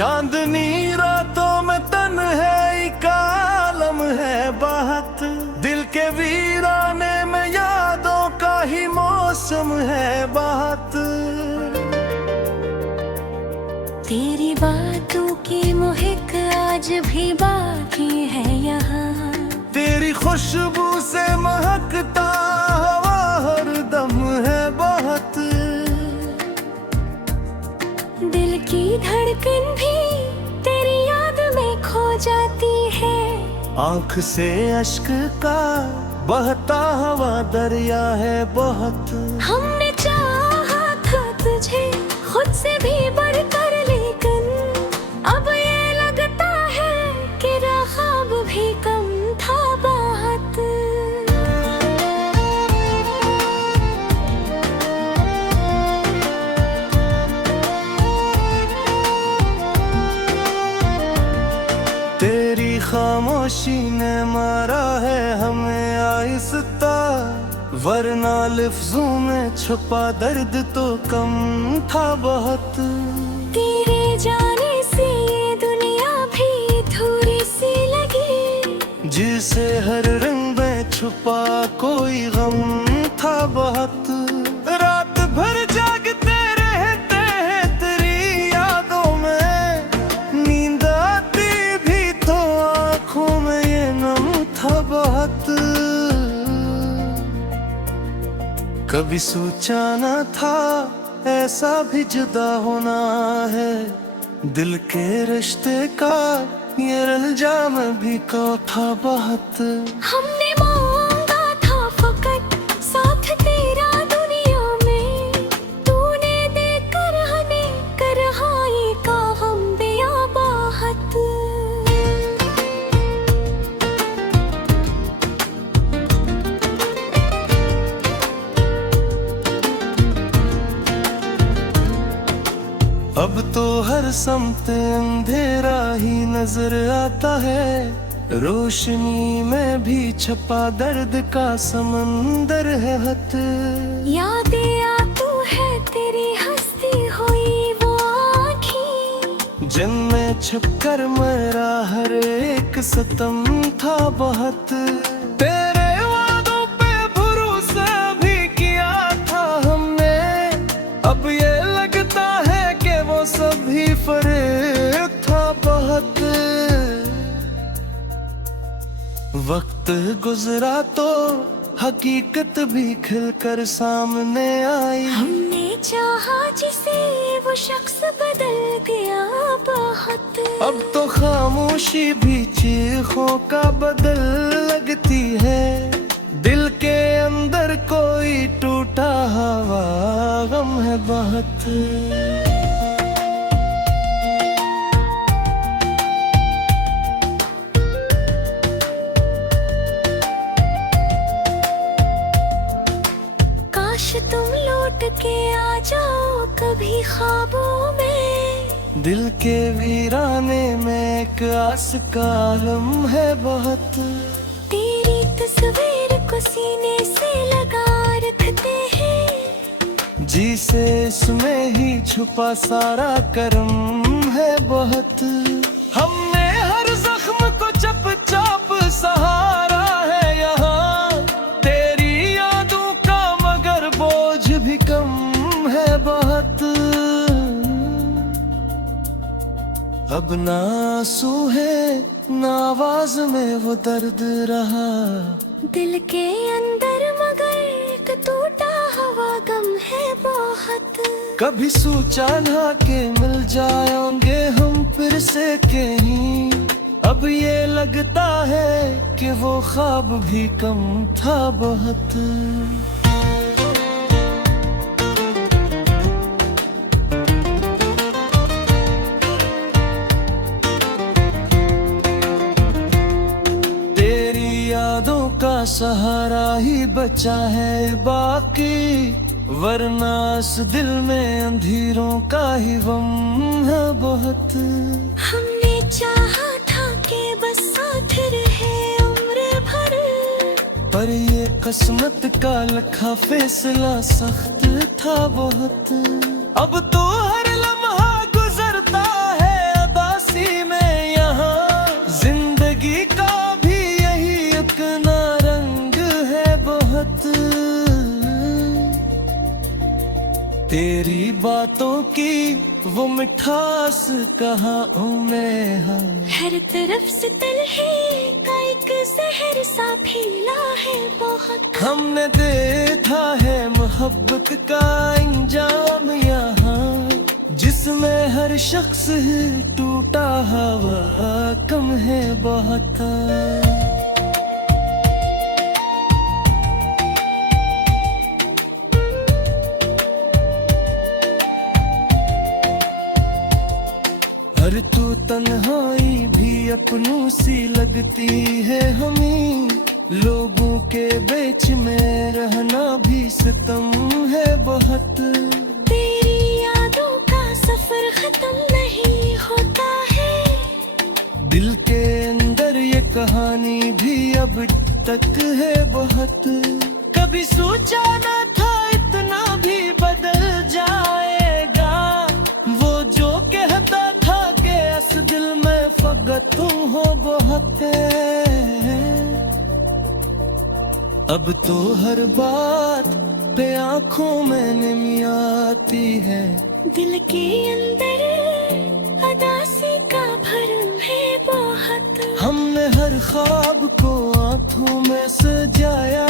चांदनी रातों में तन्हाई का आलम है बहुत, दिल के वीराने में यादों का ही मौसम है बहुत। तेरी बातों की महक आज भी बाकी है यहाँ, तेरी खुशबू से महकता हवा हरदम है बहुत। दिल की धड़कन भी तेरी याद में खो जाती है, आँख से अश्क का बहता हवा दरिया है बहुत। हमने चाहा था तुझे खुद से भी बढ़कर, लेकिन अब ये लगता है कि ख्वाब भी कम था बहुत। तेरी खामोशी ने मारा है हमें आहिस्ता, वरना लफ्जों में छुपा दर्द तो कम था बहुत। तेरे जाने से ये दुनिया भी थोड़ी सी लगी, जिसे हर रंग में छुपा कोई गम था बहुत। रात भर जागते रहते हैं तेरी यादों में, नींद आती भी तो आँखों में ये नम था बहुत। कभी सोचा न था ऐसा भी जुदा होना है, दिल के रिश्ते का ये इल्जाम भी को था बहुत। हमने मांगा था फकत साथ तेरा दुनिया में, तूने देकर हमें करहाई का हम बेआबाहत। अब तो हर समते अंधेरा ही नजर आता है, रोशनी में भी छपा दर्द का समंदर है हद। यादें आतू है तेरी हंसती हुई वो आँखी, जिनमें छुपकर मेरा हर एक सितम था बहुत। तेरे वादों पे भरोसा भी किया था हमने, अब ये लगता है कि वो सभी फरेब था बहुत। वक्त गुजरा तो हकीकत भी खिलकर सामने आई, हमने चाहा जिसे वो शख्स बदल गया बहुत। अब तो खामोशी भी चीखों का बदल लगती है, दिल के अंदर कोई टूटा हवा गम है बहुत। काश तुम लौट के आ जाओ कभी ख्वाबों में, दिल के वीराने में एक आस का आलम है बहुत। तेरी तस्वीर को सीने से लगा रखते हैं, जिसे इसमें ही छुपा सारा करम है बहुत। हमने हर जख्म को चप चाप सहारा है यहाँ, तेरी यादों का मगर बोझ भी कम है बहुत। अब ना आंसू है ना आवाज में वो दर्द रहा, दिल के अंदर मगर एक टूटा हवा गम है बहुत। कभी सोचा ना कि मिल जाएंगे हम फिर से कहीं, अब ये लगता है कि वो ख्वाब भी कम था बहुत। तेरी यादों का सहारा ही बचा है बाकी, वरना इस दिल में अंधेरों का ही गम है बहुत। हमने चाहा था कि बस साथ रहे उम्र भर, पर ये किस्मत का लिखा फैसला सख्त था बहुत। अब तो हर लम्हा गुजरता है की वो मिठास कहाँ मैं हर तरफ से तलहे का एक जहर सा फैला है बहुत। हमने देखा है मोहब्बत का इंजाम यहाँ, जिसमें हर शख्स टूटा हवा कम है बहुत। हर तू तन्हाई भी अपनों सी लगती है हमें, लोगों के बीच में रहना भी सितम है बहुत। तेरी यादों का सफर खत्म नहीं होता है, दिल के अंदर ये कहानी भी अब तक है बहुत। कभी सोचा न था इतना भी बदल जाएगा, वो जो कहता था कि इस दिल में फकत तुम हो बहुत है। अब तो हर बात पे आंखों में नमी आती है, दिल के अंदर अदासी का भरम है बहुत। हमने हर ख्वाब को आंखों में सजाया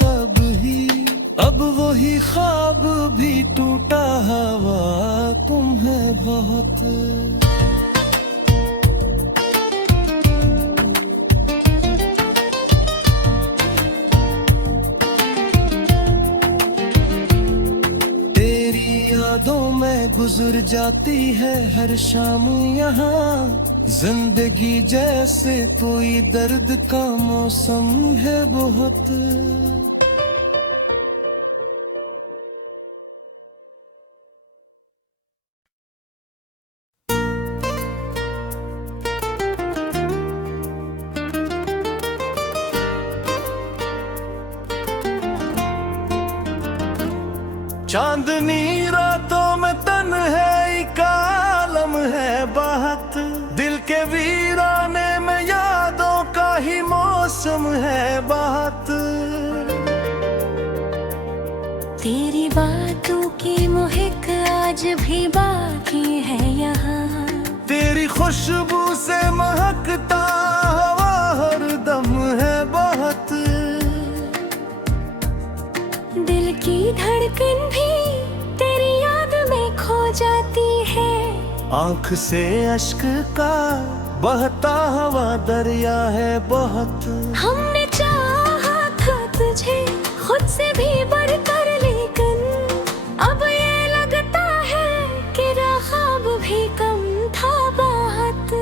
तब ही, अब वही ख्वाब भी टूटा हवा तुम है बहुत। यादों में गुजर जाती है हर शाम यहाँ, जिंदगी जैसे कोई दर्द का मौसम है बहुत। चांदनी रातों में तन्हाई का आलम है बहुत, दिल के वीराने में यादों का ही मौसम है बहुत। तेरी बातों की महक आज भी बाकी है यहाँ, तेरी खुशबू से महकता हवा हर दम है बहुत। दिल की धड़कन भी तेरी याद में खो जाती है, आंख से अश्क का बहता हवा दरिया है बहुत। हमने चाहा था तुझे खुद से भी बढ़कर, लेकिन अब ये लगता है कि ख्वाब भी कम था बहुत।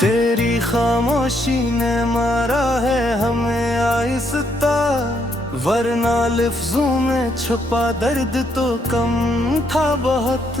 तेरी खामोशी ने मारा है हमें आहिस्ता, वरना लफ्जों में छुपा दर्द तो कम था बहुत।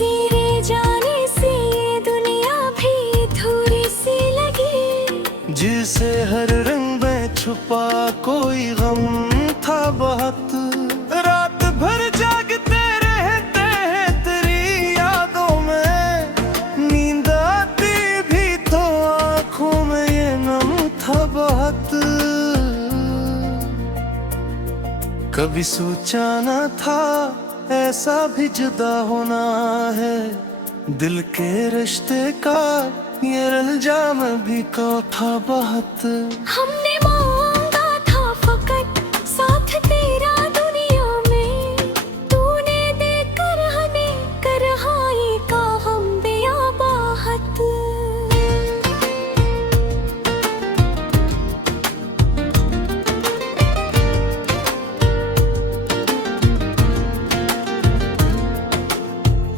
तेरे जाने से ये दुनिया भी थोड़ी सी लगी, जिसे हर रंग में छुपा कोई गम था बहुत। रात भर जागते रहते हैं तेरी यादों में, नींद आती भी तो आंखों में ये नम था बहुत। कभी सोचा न था ऐसा भी जुदा होना है, दिल के रिश्ते का ये रंजाम भी को था बहुत। हमने मांगा था फकत साथ तेरा दुनिया में, तूने देकर हमें करहाई का हम बेआबाहत।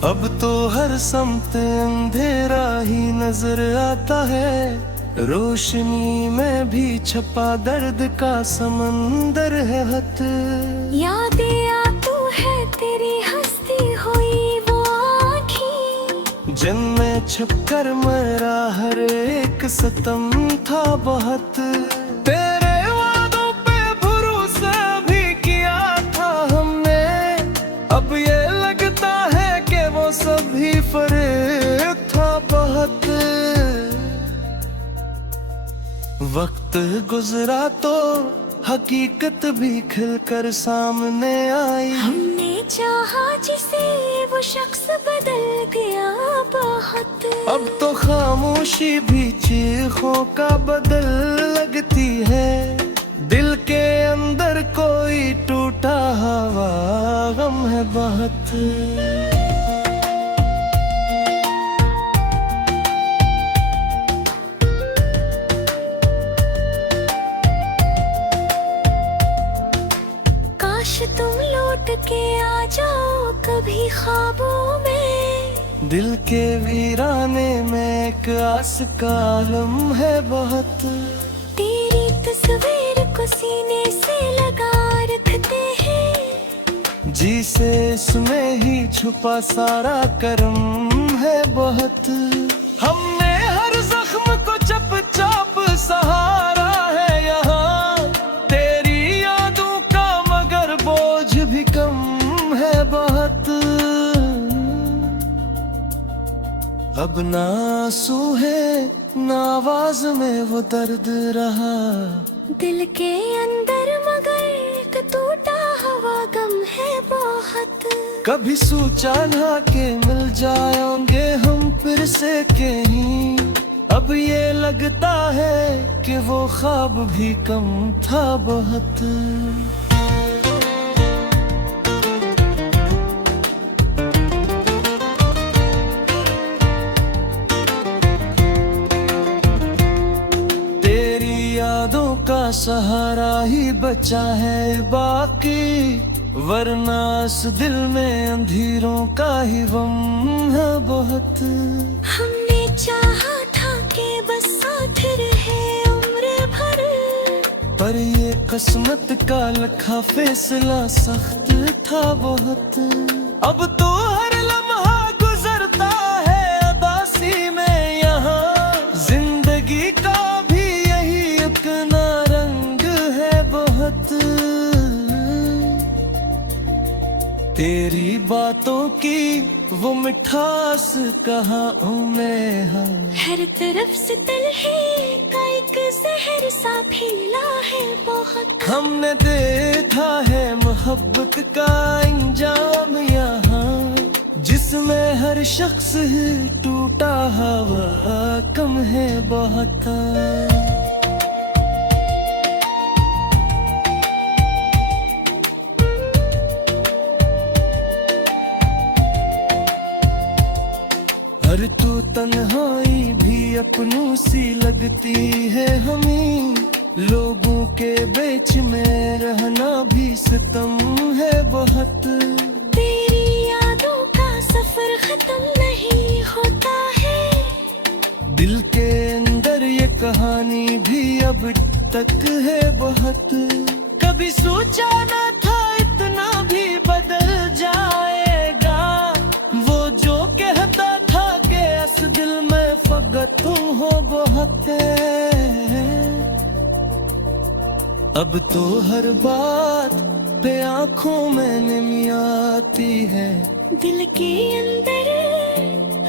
अब तो हर समत अंधेरा ही नजर आता है, रोशनी में भी छपा दर्द का समंदर है हत। यादें आतू है तेरी हंसती हुई वो आँखें, जिनमें छुपकर मेरा हर एक सितम था बहुत। तेरे वादों पे भरोसा भी किया था हमने, अब ये लगता है कि वो सभी फरेब था बहुत। वक्त गुजरा तो हकीकत भी खिलकर सामने आई। हमने चाहा जिसे वो शख्स बदल गया बहुत। अब तो खामोशी भी चीखों का बदल लगती है। दिल के अंदर कोई टूटा हवा गम है बहुत। काश तुम लौट के आ जाओ कभी ख्वाबों में। दिल के वीराने में एक आस का आलम है बहुत। तेरी तस्वीर को सीने से लगा रखते हैं। जी से इसमें ही छुपा सारा करम है बहुत। हमने हर जख्म को चप चाप सहारा है यहाँ। तेरी यादों का मगर बोझ भी कम है बहुत। अब ना आंसू है ना आवाज में वो दर्द रहा। दिल के अंदर मगर एक टूटा हवा गम है बहुत। कभी सोचा ना कि मिल जाएंगे हम फिर से कहीं। अब ये लगता है कि वो ख्वाब भी कम था बहुत। यादों का सहारा ही बचा है बाकी। वरना इस दिल में अंधेरों का ही गम है बहुत। हमने चाहा था कि बस साथ रहे उम्र भर। पर ये किस्मत का लिखा फैसला सख्त था बहुत। अब तो हर लम्हा गुजरता है उदासी में यहाँ। जिंदगी का तेरी बातों की वो मिठास कहाँ मैं हाँ। हर तरफ से तन्हाई का एक जहर सा फैला है बहुत। हमने देखा है मोहब्बत का अंजाम यहाँ। जिसमें हर शख्स टूटा हवा कम है बहुत। हर तू तन्हाई भी अपनों सी लगती है हमें। लोगों के बीच में रहना भी सितम है बहुत। तेरी यादों का सफर खत्म नहीं होता है। दिल के अंदर ये कहानी भी अब तक है बहुत। कभी सोचा न था इतना भी बदल जाएगा। वो जो कहता था कि इस दिल में फकत तुम हो बहुत। अब तो हर बात पे आंखों में नमी आती है। दिल के अंदर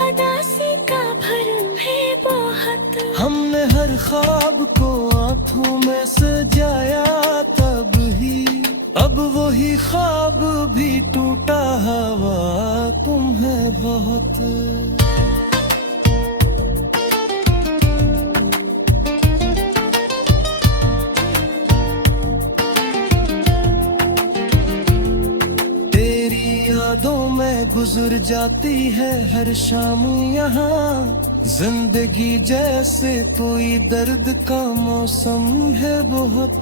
उदासी का भरम है बहुत। हमने हर ख्वाब को आंखों में सजाया तब ही। अब वही ख्वाब भी टूटा हवा तुम है बहुत। यादों में गुजर जाती है हर शाम यहाँ। जिंदगी जैसे कोई दर्द का मौसम है बहुत।